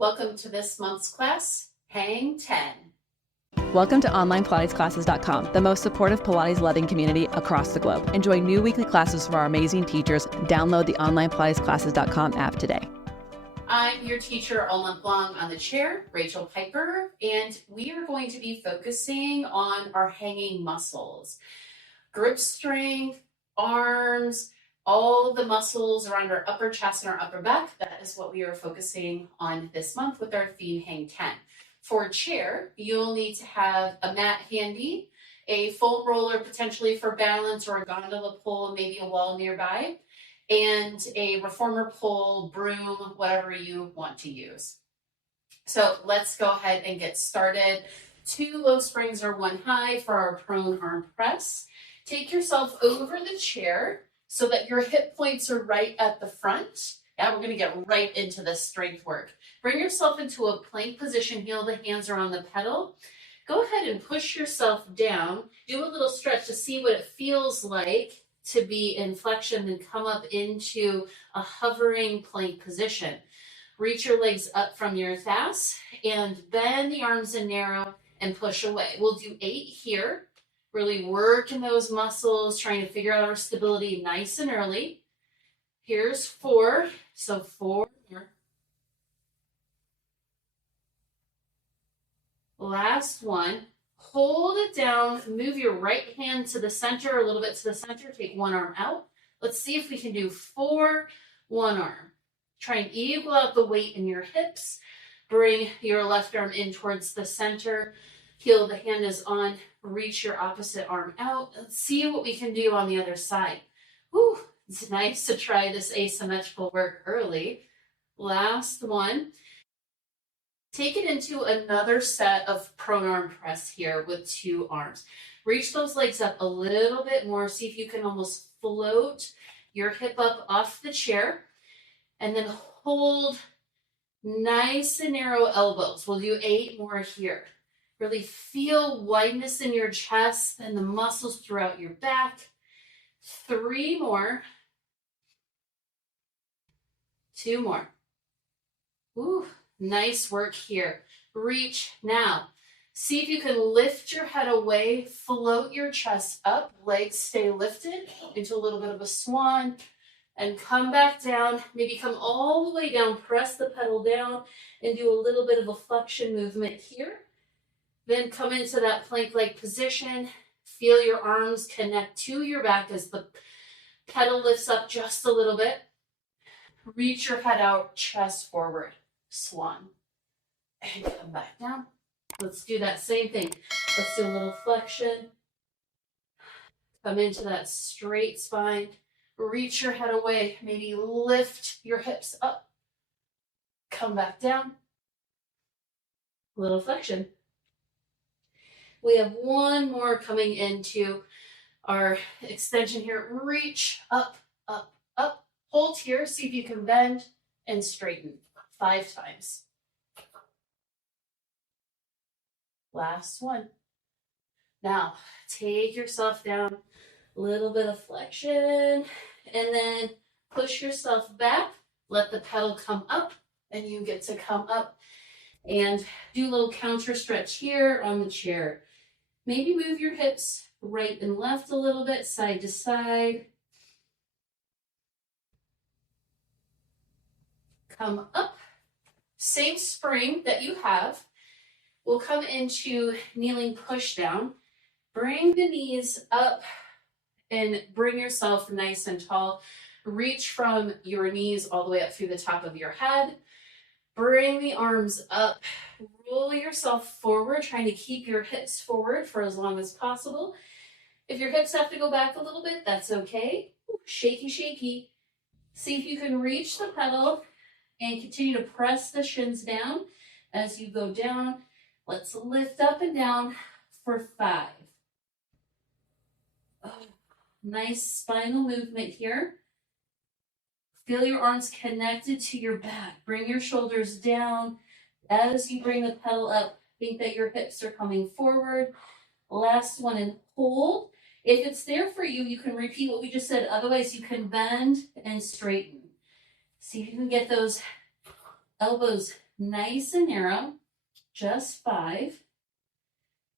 Welcome to this month's class, Hang 10. Welcome to OnlinePilatesClasses.com, the most supportive Pilates-loving community across the globe. Enjoy new weekly classes from our amazing teachers. Download the OnlinePilatesClasses.com app today. I'm your teacher all month long on the chair, Rachel Piper, and we are going to be focusing on our hanging muscles. Grip strength, arms, all the muscles around our upper chest and our upper back. That is what we are focusing on this month with our theme Hang 10. For chair, you'll need to have a mat handy, a foam roller potentially for balance or a gondola pole, maybe a wall nearby, and a reformer pole, broom, whatever you want to use. So let's go ahead and get started. 2 low springs or 1 high for our prone arm press. Take yourself over the chair so that your hip points are right at the front. Now we're going to get right into this strength work. Bring yourself into a plank position, heel the hands around the pedal. Go ahead and push yourself down. Do a little stretch to see what it feels like to be in flexion, then come up into a hovering plank position. Reach your legs up from your thighs and bend the arms and narrow and push away. We'll do 8 here. Really working those muscles, trying to figure out our stability nice and early. Here's 4. So 4 more. Last one. Hold it down. Move your right hand to the center, a little bit to the center. Take one arm out. Let's see if we can do 4, 1 arm. Try and equal out the weight in your hips. Bring your left arm in towards the center. Heel the hand is on. Reach your opposite arm out. Let's see what we can do on the other side. Whew, it's nice to try this asymmetrical work early. Last one. Take it into another set of prone arm press here with 2 arms. Reach those legs up a little bit more. See if you can almost float your hip up off the chair. And then hold nice and narrow elbows. We'll do 8 more here. Really feel wideness in your chest and the muscles throughout your back. 3 more. 2 more. Ooh, nice work here. Reach now. See if you can lift your head away, float your chest up, legs stay lifted into a little bit of a swan, and come back down. Maybe come all the way down, press the pedal down, and do a little bit of a flexion movement here. Then come into that plank-like position. Feel your arms connect to your back as the pedal lifts up just a little bit. Reach your head out, chest forward, swan. And come back down. Let's do that same thing. Let's do a little flexion. Come into that straight spine. Reach your head away. Maybe lift your hips up. Come back down. Little flexion. We have 1 more coming into our extension here. Reach up, up, up. Hold here. See if you can bend and straighten 5 times. Last one. Now, take yourself down. A little bit of flexion. And then push yourself back. Let the pedal come up. And you get to come up and do a little counter stretch here on the chair. Maybe move your hips right and left a little bit, side to side. Come up. Same spring that you have. We'll come into kneeling push down. Bring the knees up and bring yourself nice and tall. Reach from your knees all the way up through the top of your head. Bring the arms up. Roll yourself forward, trying to keep your hips forward for as long as possible. If your hips have to go back a little bit, that's okay. Shaky, shaky. See if you can reach the pedal and continue to press the shins down as you go down. Let's lift up and down for 5. Oh, nice spinal movement here. Feel your arms connected to your back. Bring your shoulders down. As you bring the pedal up, think that your hips are coming forward. Last one, and hold. If it's there for you, you can repeat what we just said. Otherwise, you can bend and straighten. See if you can get those elbows nice and narrow, just 5.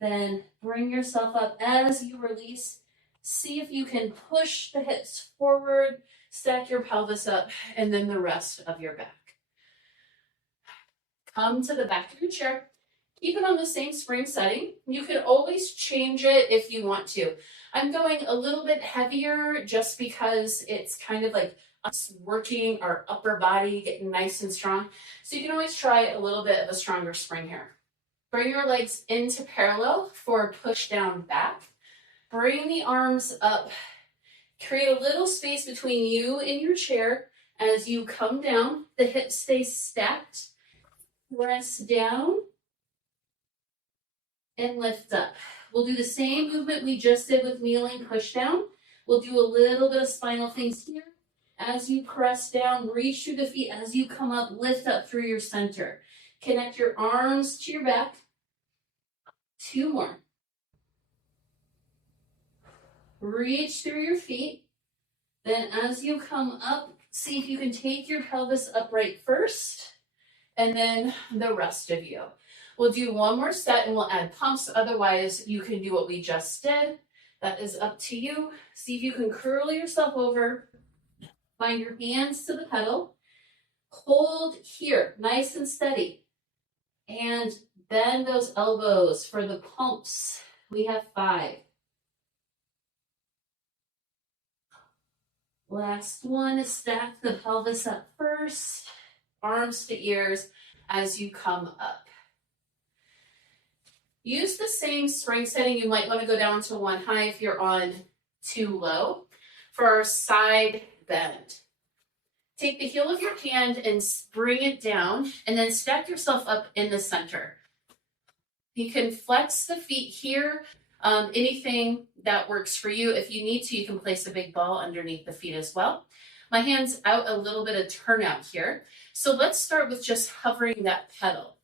Then bring yourself up as you release. See if you can push the hips forward, stack your pelvis up, and then the rest of your back. Come to the back of your chair. Keep it on the same spring setting. You can always change it if you want to. I'm going a little bit heavier just because it's kind of like us working our upper body, getting nice and strong. So you can always try a little bit of a stronger spring here. Bring your legs into parallel for push down back. Bring the arms up. Create a little space between you and your chair as you come down. The hips stay stacked. Press down and lift up. We'll do the same movement we just did with kneeling push down. We'll do a little bit of spinal things here. As you press down, reach through the feet. As you come up, lift up through your center. Connect your arms to your back. 2 more. Reach through your feet. Then as you come up, see if you can take your pelvis upright first, and then the rest of you. We'll do 1 more set and we'll add pumps. Otherwise, you can do what we just did. That is up to you. See if you can curl yourself over. Find your hands to the pedal. Hold here, nice and steady. And bend those elbows for the pumps. We have 5. Last one is stack the pelvis up first. Arms to ears as you come up. Use the same spring setting. You might want to go down to 1 high if you're on 2 low. For our side bend, take the heel of your hand and bring it down, and then stack yourself up in the center. You can flex the feet here. Anything that works for you. If you need to, you can place a big ball underneath the feet as well. My hand's out a little bit of turnout here. So let's start with just hovering that pedal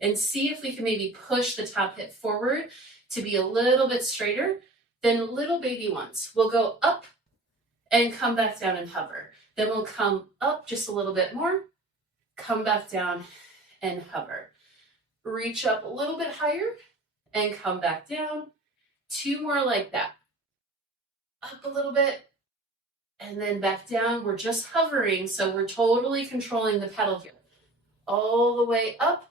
and see if we can maybe push the top hip forward to be a little bit straighter. Then little baby ones. We'll go up and come back down and hover. Then we'll come up just a little bit more, come back down and hover. Reach up a little bit higher and come back down. 2 more like that. Up a little bit and then back down. We're just hovering, so we're totally controlling the pedal here. All the way up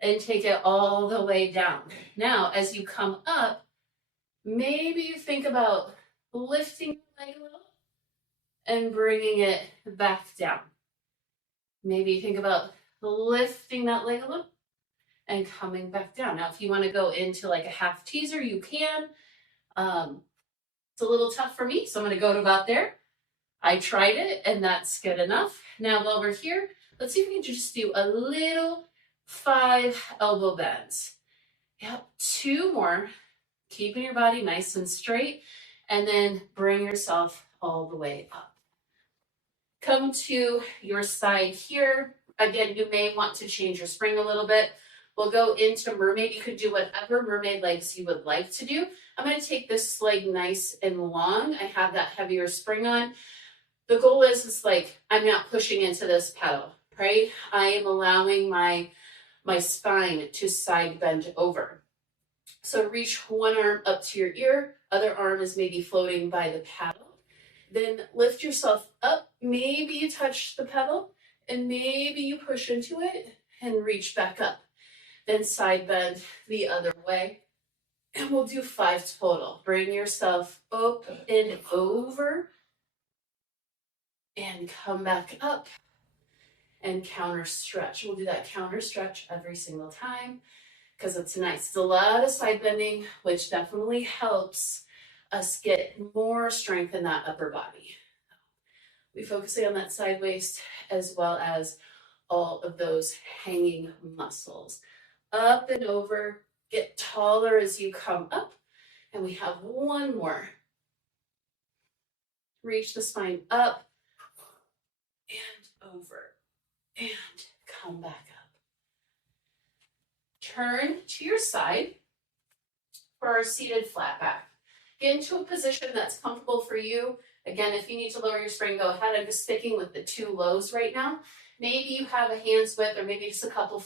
and take it all the way down. Now, as you come up, maybe you think about lifting your leg a little and bringing it back down. Maybe you think about lifting that leg a little and coming back down. Now, if you want to go into like a half teaser, you can. It's a little tough for me, so I'm going to go to about there. I tried it, and that's good enough. Now, while we're here, let's see if we can just do a little 5 elbow bends. Yep, 2 more. Keeping your body nice and straight, and then bring yourself all the way up. Come to your side here. Again, you may want to change your spring a little bit. We'll go into mermaid. You could do whatever mermaid legs you would like to do. I'm going to take this leg nice and long. I have that heavier spring on. The goal is like, I'm not pushing into this pedal, right? I am allowing my spine to side bend over. So reach one arm up to your ear. Other arm is maybe floating by the paddle. Then lift yourself up. Maybe you touch the pedal and maybe you push into it and reach back up. Then side bend the other way. And we'll do 5 total. Bring yourself up and over and come back up and counter stretch. We'll do that counter stretch every single time because it's nice. It's a lot of side bending, which definitely helps us get more strength in that upper body. We're focusing on that side waist as well as all of those hanging muscles. Up and over, get taller as you come up. And we have 1 more. Reach the spine up and over and come back up. Turn to your side for our seated flat back. Get into a position that's comfortable for you. Again, if you need to lower your spring, go ahead. I'm just sticking with the 2 lows right now. Maybe you have a hand's width or maybe just a couple